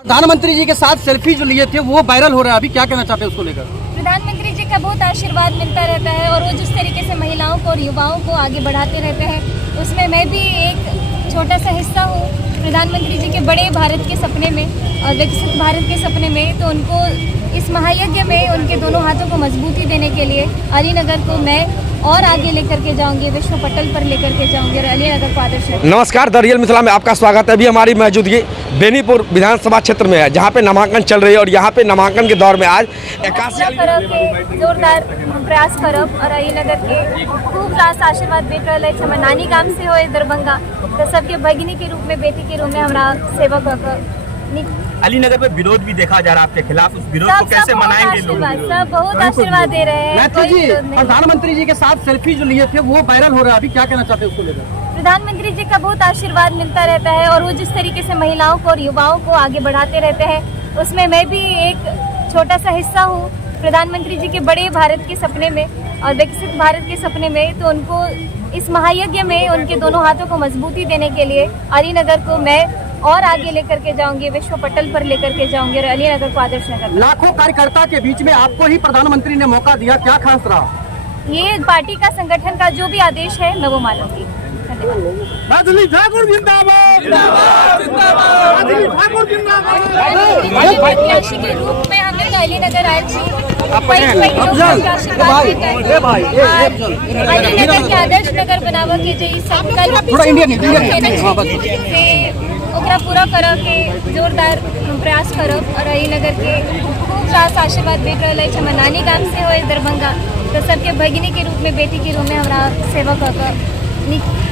प्रधानमंत्री जी के साथ सेल्फी जो लिए थे वो वायरल हो रहा है, अभी क्या कहना चाहते हैं उसको लेकर? प्रधानमंत्री जी का बहुत आशीर्वाद मिलता रहता है और वो जिस तरीके से महिलाओं को और युवाओं को आगे बढ़ाते रहते हैं उसमें मैं भी एक छोटा सा हिस्सा हूँ। प्रधानमंत्री जी के बड़े भारत के सपने में और विकसित भारत के सपने में, तो उनको इस महायज्ञ में उनके दोनों हाथों को मजबूती देने के लिए अलीनगर को मैं और आगे लेकर के जाऊंगी, विश्व पटल पर लेकर के जाऊंगी और अलीनगर को आदर्श। नमस्कार, द रियल मिथिला में आपका स्वागत है। अभी हमारी मौजूदगी बेनीपुर विधानसभा क्षेत्र में है, जहां पे नामांकन चल रही है और यहां पे नामांकन के दौर में आज 81 के जोरदार प्रयास करब और अलीनगर के खूब रास आशीर्वाद भेट रहा है। हम नानी गाम से हो दरभंगा, तो सबके भगिनी के रूप में, बेटी के रूप में हमारा सेवक होकर अलीनगर में विरोध भी देखा जा रहा है आपके खिलाफ, उस विरोध को कैसे मनाएंगे लोग? सब बहुत आशीर्वाद दे रहे हैं। प्रधानमंत्री जी के साथ सेल्फी जो लिए थे वो वायरल हो रहा है, अभी क्या कहना चाहते हैं उसको लेकर? प्रधानमंत्री जी का बहुत आशीर्वाद मिलता रहता है और वो जिस तरीके से महिलाओं को और युवाओं को आगे बढ़ाते रहते हैं उसमें मैं भी एक छोटा सा हिस्सा हूँ। प्रधानमंत्री जी के बड़े भारत के सपने में और विकसित भारत के सपने में, तो उनको इस महायज्ञ में उनके दोनों हाथों को मजबूती देने के लिए अलीनगर को मैं और आगे लेकर के जाऊंगी, विश्व पटल पर लेकर के जाऊंगी और अलीनगर को आदर्श नगर। लाखों कार्यकर्ता के बीच में आपको ही प्रधानमंत्री ने मौका दिया, क्या खास रहा? ये पार्टी का, संगठन का जो भी आदेश है मैं वो मानूंगी। प्रत्याशी के रूप में हमने अलीनगर आए थे, अलीनगर के आदर्श नगर बनावा के जो संकल्प ओकरा पूरा कर के जोरदार प्रयास करब और अलीनगर के खूब रास आशीर्वाद भेट रहा है। हम नानी गाम से हो दरभंगा, तो सबके भगिनी के रूप में, बेटी के रूप में हमारा सेवक होकर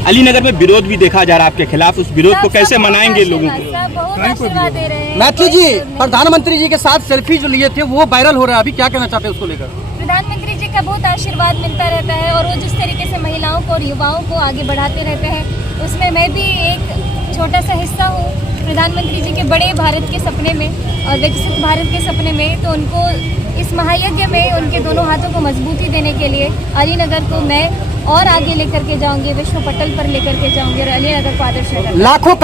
अलीनगर में विरोध भी देखा जा रहा है आपके खिलाफ, उस विरोध को कैसे मनाएंगे लोगों को? बहुत आशीर्वाद दे रहे हैं। मैथिली जी, प्रधानमंत्री जी के साथ सेल्फी जो लिए थे वो वायरल हो रहा है, अभी क्या कहना चाहते हैं उसको लेकर? प्रधानमंत्री जी का बहुत आशीर्वाद मिलता रहता है और वो जिस तरीके से महिलाओं को और युवाओं को आगे बढ़ाते रहते हैं उसमें मैं भी एक छोटा सा हिस्सा हूँ। प्रधानमंत्री जी के बड़े भारत के सपने में और विकसित भारत के सपने में, तो उनको इस महायज्ञ में उनके दोनों हाथों को मजबूती देने के लिए अलीनगर को मैं और आगे लेकर के जाऊंगी, विश्व पटल पर लेकर के जाऊंगी और अलीनगर को आदर्श। लाखों